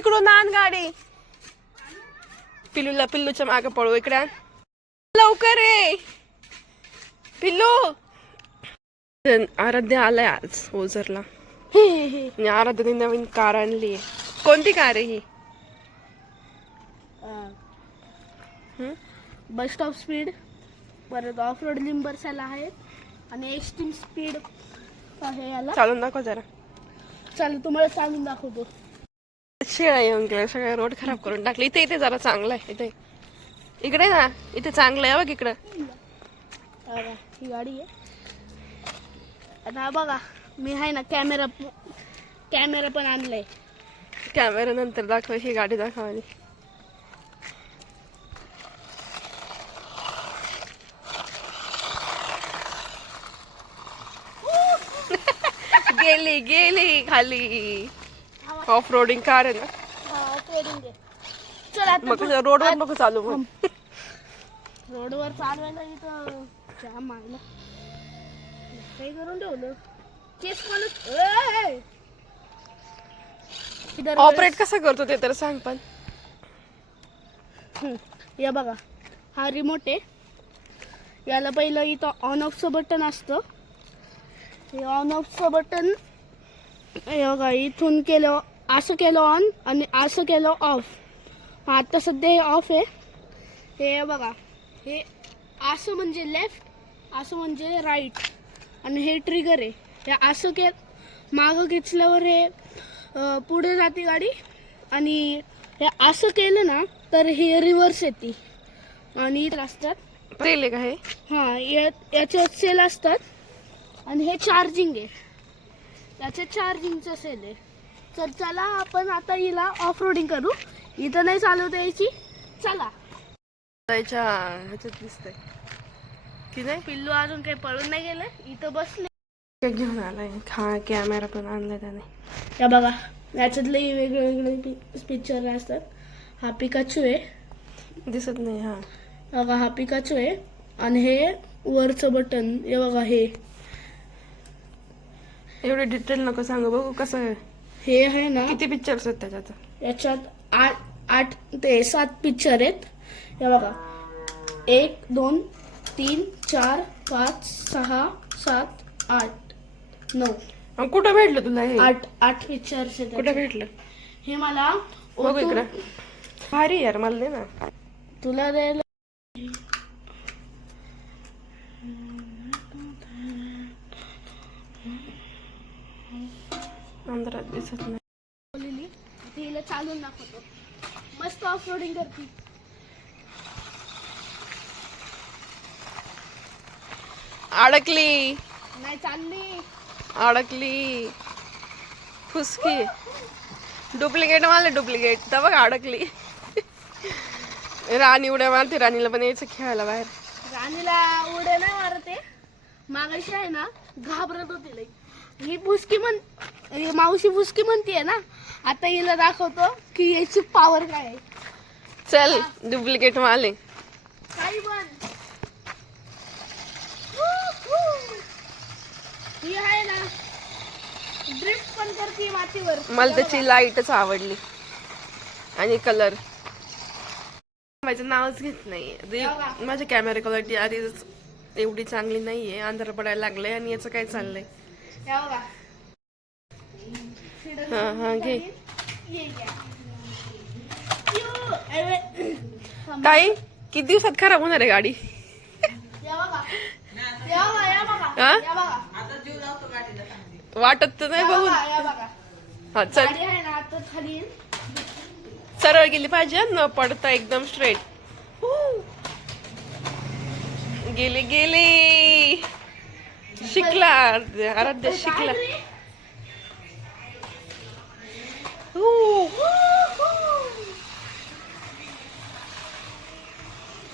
इकडून आण गाडी. पिल्लूच्या मागे पळू. इकडे आण लवकर रे पिल्लू. आराध्या आलाय आज ओझरला आणि आराध्याने नवीन कार आणली. कोणती कार आहे ही? बस स्टॉप स्पीड, परत ऑफ रोड लिंबरसाला आहे आणि एक्स्ट्रीम स्पीड आहे. याला चालून दाखव जरा. चालेल, तुम्हाला चालून दाखवतो. शेळा येऊन गेला, सगळं रोड खराब करून टाकले. इथे जरा चांगलं आहे. इथे इकडे ना, इथे चांगलं आहे बघ. इकडं ही गाडी आहे. आता बघा, मी आहे ना कॅमेरा पण आणलाय. कॅमेरा नंतर दाखव. ही गाडी दाखव आधी. गेली गेली खाली. ऑफ रोडिंग कार आहे ना. ऑफ रोडिंग आहे. चला मग रोडवर नको चालू. मग रोडवर चालवायला इथं जाम मारलं. काही करून ठेवलं. केस ऑपरेट कसं करतो ते तर सांग. पण या बघा, हा रिमोट आहे. याला पहिलं इथं ऑन ऑफचं बटन असतं. हे ऑन ऑफचं बटन हे बघा, इथून केलं असं केलं ऑन आणि असं केलं ऑफ. आता सध्या हे ऑफ आहे. हे बघा, हे असं म्हणजे लेफ्ट, असं म्हणजे राईट आणि हे ट्रिगर आहे. हे असं मागं खेचल्यावर हे पुढे जाते गाडी आणि हे असं केलं ना तर हे रिव्हर्स येते. आणि इथं असतात पहिले का हे? हां, याच्यात सेल असतात आणि हे चार्जिंग आहे. याचे चार्जिंगचं सेल आहे. तर चला आपण आता हिला ऑफ रोडिंग करू. इथं नाही चालवता यायची. चला. त्याच्या ह्याच्यात दिसतंय की नाही. पिल्लू अजून काही पळून नाही गेलं. इथं बसले. घेऊन आलाय. हा कॅमेरा पण आणलाय त्याने. या बघा, याच्यातले वेगळे पिक्चर असतात. हा पिकाचू आहे. दिसत नाही. हा बघा, हा पिकाचू आहे आणि हे वरचं बटन हे बघा. हे एवढे डिटेल नको सांगू. बघू कसं. हे आहे ना, किती पिक्चर्स आहेत त्याच्यात? याच्यात 8 ते 7 पिक्चर आहेत. हे बघा, 1 2 3 4 5 6 7 8 9. कुठं भेटलं तुला हे? 8 पिक्चर्स आहेत. कुठं भेटलं हे मला बघू इकडं. भारी यार, मला दे ना. तुला द्यायला अंधारात दिसत नाही. बोललेली. तिला चालून दाखवतो. मस्त ऑफ रोडिंग करते. अडकली. नाही चालली. अडकली. फुसकी. डुप्लिकेट मारले. डुप्लिकेट तर बघ अडकली. राणी उड्या मारते. राणीला पण यायचं खेळायला बाहेर. राणीला उड्या नाही मारते. मागाशी आहे ना, घाबरत होती लई. ही फुसकी ही मावशी फुसकी म्हणतीये ना. आता हिला दाखवतो की याची पॉवर काय आहे. चल डुप्लिकेट मारले. काही पण ही आहे ना, ड्रिफ्ट पण करते मातीवर. मला त्याची लाईटच आवडली आणि कलर. माझं नावच घेत नाही. माझ्या कॅमेरा क्वालिटी आधीच एवढी चांगली नाहीये. अंधार पडायला लागलंय आणि याचं काय चाललंय. हा हा घे. ताई किती दिवसात खराब होणार आहे गाडी? वाटत तर नाही बघून. हा चल, सरळ गेली पाहिजे न पडता एकदम स्ट्रेट. गेली गेली. शिकला आराध्या, शिकला.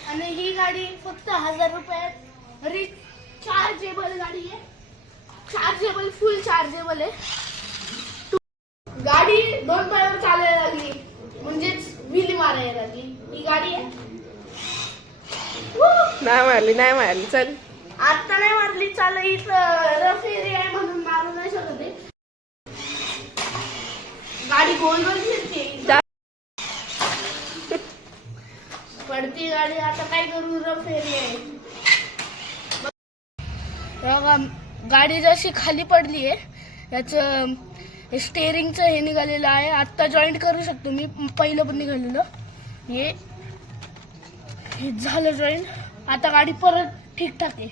आणि ही गाडी फक्त 1000 रुपयात रिचार्जेबल गाडी आहे. चार्जेबल, फुल चार्जेबल आहे. गाडी 2 पायावर चालायला लागली म्हणजेच व्हील मारायला लागली. ही गाडी आहे. नाही मारली. चल आता नाही मारली. चाल, इथं रफ एरिया आहे म्हणून मारू नाही शकत. गाडी गोल गोल फिरते. गाडी आता काय करू फेरी आहे बघा. गाडी जशी खाली पडली आहे याचं स्टेअरिंगचं हे निघालेलं आहे. आत्ता जॉईंट करू शकतो मी, पहिलं पण निघालेलं हे झालं जॉईंट. आता गाडी परत ठीकठाक आहे.